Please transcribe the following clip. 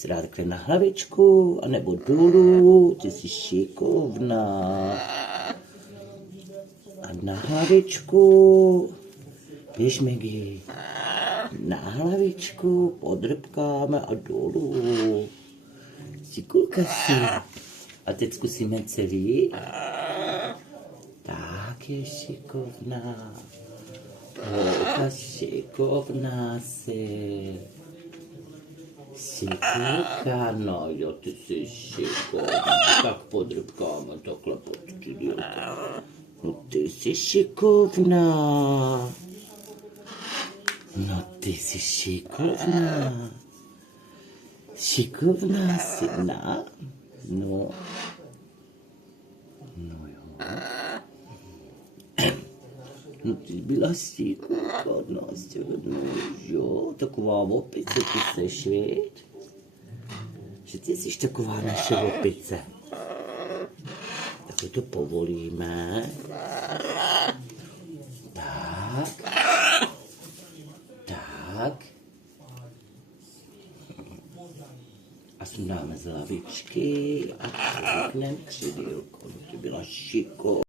si dá takhle na hlavičku, anebo dolů, ty jsi šikovná. A na hlavičku, běž Maggie, na hlavičku, podrbkáme a dolů. Šikulka si. A teď zkusíme celý. Tak je šikovná. Holka šikovná si. Šikulka, no jo, ty jsi šikovná. Tak podrbkáme takhle počty. No ty jsi šikovná. No ty jsi šikovná. Šikovná syna. No. No jo. No ty byla šikovná, no jo. Taková opice ty seš, viď? Že ty jsi taková naše opice. Tak to povolíme. Tak. Tak. A sundáme z lavičky a řekneme křidýlko. Ty byla šikovná.